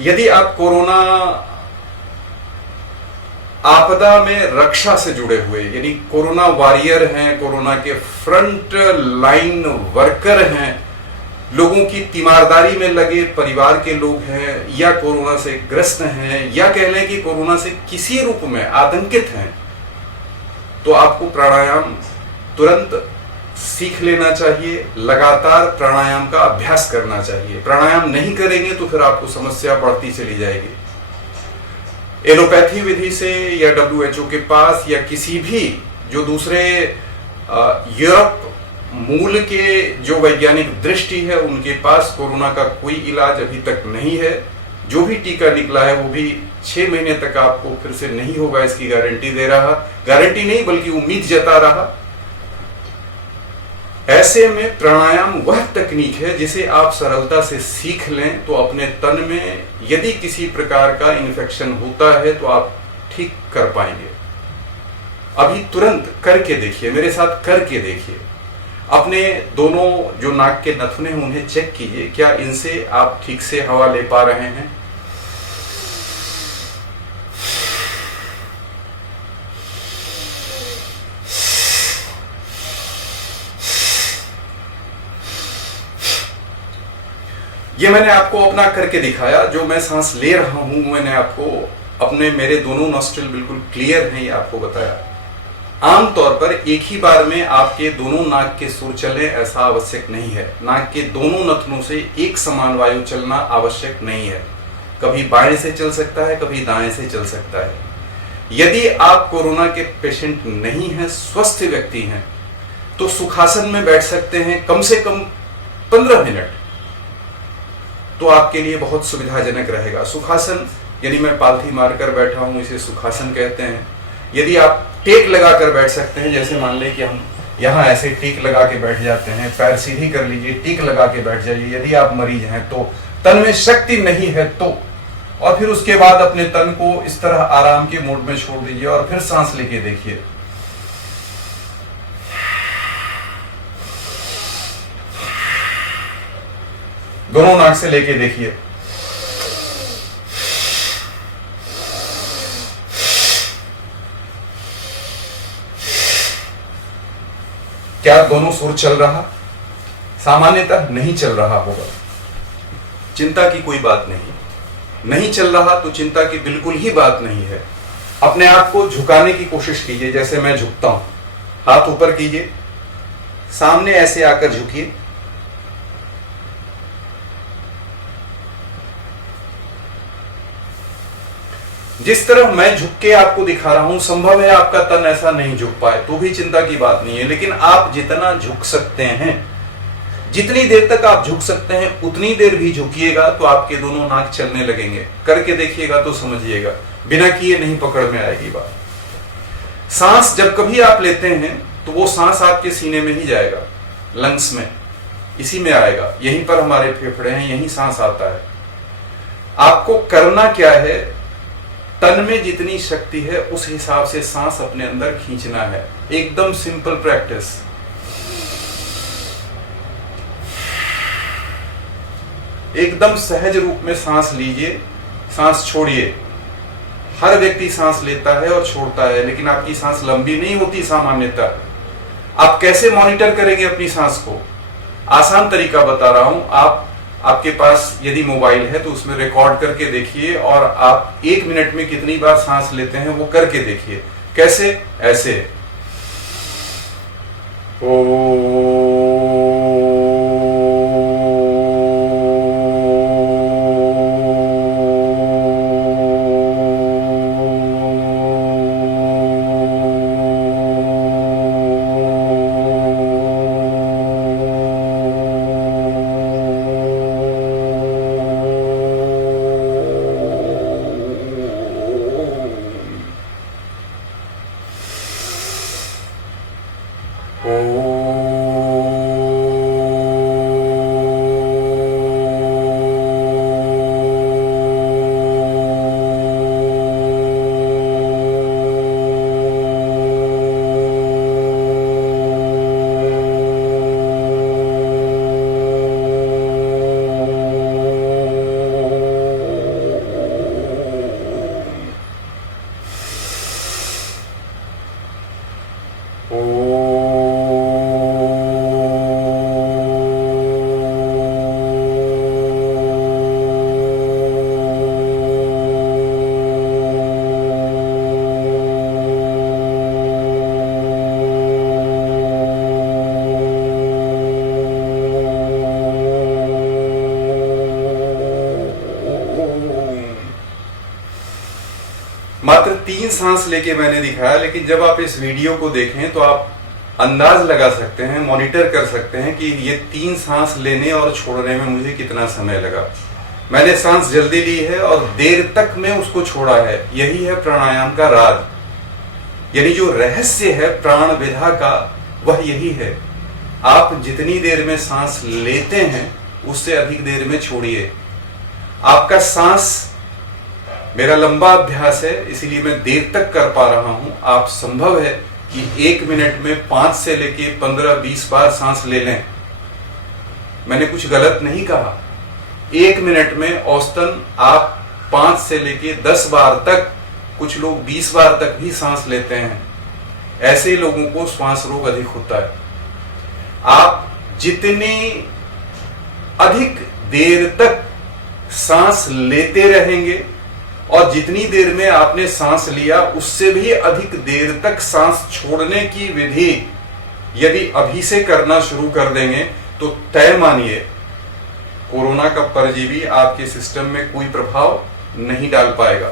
यदि आप कोरोना आपदा में रक्षा से जुड़े हुए यानी कोरोना वॉरियर हैं, कोरोना के फ्रंट लाइन वर्कर हैं, लोगों की तीमारदारी में लगे परिवार के लोग हैं, या कोरोना से ग्रस्त हैं, या कह लें कि कोरोना से किसी रूप में आतंकित हैं, तो आपको प्राणायाम तुरंत सीख लेना चाहिए। लगातार प्राणायाम का अभ्यास करना चाहिए। प्राणायाम नहीं करेंगे तो फिर आपको समस्या बढ़ती चली जाएगी। एलोपैथी विधि से या WHO के पास या किसी भी जो दूसरे यूरोप मूल के जो वैज्ञानिक दृष्टि है उनके पास कोरोना का कोई इलाज अभी तक नहीं है। जो भी टीका निकला है वो भी 6 महीने तक आपको फिर से नहीं होगा, इसकी गारंटी दे रहा, गारंटी नहीं बल्कि उम्मीद जता रहा। ऐसे में प्राणायाम वह तकनीक है जिसे आप सरलता से सीख लें तो अपने तन में यदि किसी प्रकार का इन्फेक्शन होता है तो आप ठीक कर पाएंगे। अभी तुरंत करके देखिए, मेरे साथ करके देखिए। अपने दोनों जो नाक के नथुने हैं उन्हें चेक कीजिए, क्या इनसे आप ठीक से हवा ले पा रहे हैं? ये मैंने आपको अपना करके दिखाया। जो मैं सांस ले रहा हूं मैंने आपको अपने मेरे दोनों नॉस्ट्रिल बिल्कुल क्लियर हैं, ये आपको बताया। आमतौर पर एक ही बार में आपके दोनों नाक के सुर चले ऐसा आवश्यक नहीं है। नाक के दोनों नथनों से एक समान वायु चलना आवश्यक नहीं है। कभी बाएं से चल सकता है, कभी दाएं से चल सकता है। यदि आप कोरोना के पेशेंट नहीं हैं, स्वस्थ व्यक्ति हैं, तो सुखासन में बैठ सकते हैं कम से कम 15 मिनट, तो आपके लिए बहुत सुविधाजनक रहेगा। सुखासन यानी मैं पालथी मारकर बैठा हूं, इसे सुखासन कहते हैं। यदि आप टेक लगाकर बैठ सकते हैं, जैसे मान लें कि हम यहाँ ऐसे टेक लगा के बैठ जाते हैं, पैर सीधी कर लीजिए, टेक लगा के बैठ जाइए। यदि आप मरीज हैं तो तन में शक्ति नहीं है तो, और फिर उसके बाद अपने तन को इस तरह आराम के मोड में छोड़ दीजिए और फिर सांस लेके देखिए। दोनों नाक से लेके देखिए। क्या दोनों सुर चल रहा? सामान्यतः नहीं चल रहा होगा। चिंता की कोई बात नहीं चल रहा तो चिंता की बिल्कुल ही बात नहीं है। अपने आप को झुकाने की कोशिश कीजिए, जैसे मैं झुकता हूं। हाथ ऊपर कीजिए, सामने ऐसे आकर झुकिए। जिस तरह मैं झुक के आपको दिखा रहा हूं, संभव है आपका तन ऐसा नहीं झुक पाए, तो भी चिंता की बात नहीं है। लेकिन आप जितना झुक सकते हैं, जितनी देर तक आप झुक सकते हैं उतनी देर भी झुकिएगा तो आपके दोनों नाक चलने लगेंगे। करके देखिएगा तो समझिएगा, बिना किए नहीं पकड़ में आएगी बात। सांस जब कभी आप लेते हैं तो वो सांस आपके सीने में ही जाएगा, लंग्स में, इसी में आएगा। यहीं पर हमारे फेफड़े हैं, यहीं सांस आता है। आपको करना क्या है, तन में जितनी शक्ति है उस हिसाब से सांस अपने अंदर खींचना है। एकदम सिंपल प्रैक्टिस। एकदम सहज रूप में सांस लीजिए, सांस छोड़िए। हर व्यक्ति सांस लेता है और छोड़ता है, लेकिन आपकी सांस लंबी नहीं होती सामान्यतः। आप कैसे मॉनिटर करेंगे अपनी सांस को? आसान तरीका बता रहा हूं। आपके पास यदि मोबाइल है तो उसमें रिकॉर्ड करके देखिए और आप 1 मिनट में कितनी बार सांस लेते हैं वो करके देखिए। कैसे? ऐसे ओ मात्र 3 सांस लेके मैंने दिखाया, लेकिन जब आप इस वीडियो को देखें तो आप अंदाज लगा सकते हैं, मॉनिटर कर सकते हैं कि ये 3 सांस लेने और छोड़ने में मुझे कितना समय लगा। मैंने सांस जल्दी ली है और देर तक में उसको छोड़ा है। यही है प्राणायाम का राज, यानी जो रहस्य है प्राण विधा का वह यही है। आप जितनी देर में सांस लेते हैं उससे अधिक देर में छोड़िए। आपका सांस, मेरा लंबा अभ्यास है इसीलिए मैं देर तक कर पा रहा हूं। आप संभव है कि 1 मिनट में 5 से लेके 15-20 बार सांस ले लें। मैंने कुछ गलत नहीं कहा। 1 मिनट में औसतन आप 5 से लेके 10 बार तक, कुछ लोग 20 बार तक भी सांस लेते हैं। ऐसे लोगों को श्वास रोग अधिक होता है। आप जितनी अधिक देर तक सांस लेते रहेंगे और जितनी देर में आपने सांस लिया उससे भी अधिक देर तक सांस छोड़ने की विधि यदि अभी से करना शुरू कर देंगे तो तय मानिए कोरोना का परजीवी आपके सिस्टम में कोई प्रभाव नहीं डाल पाएगा।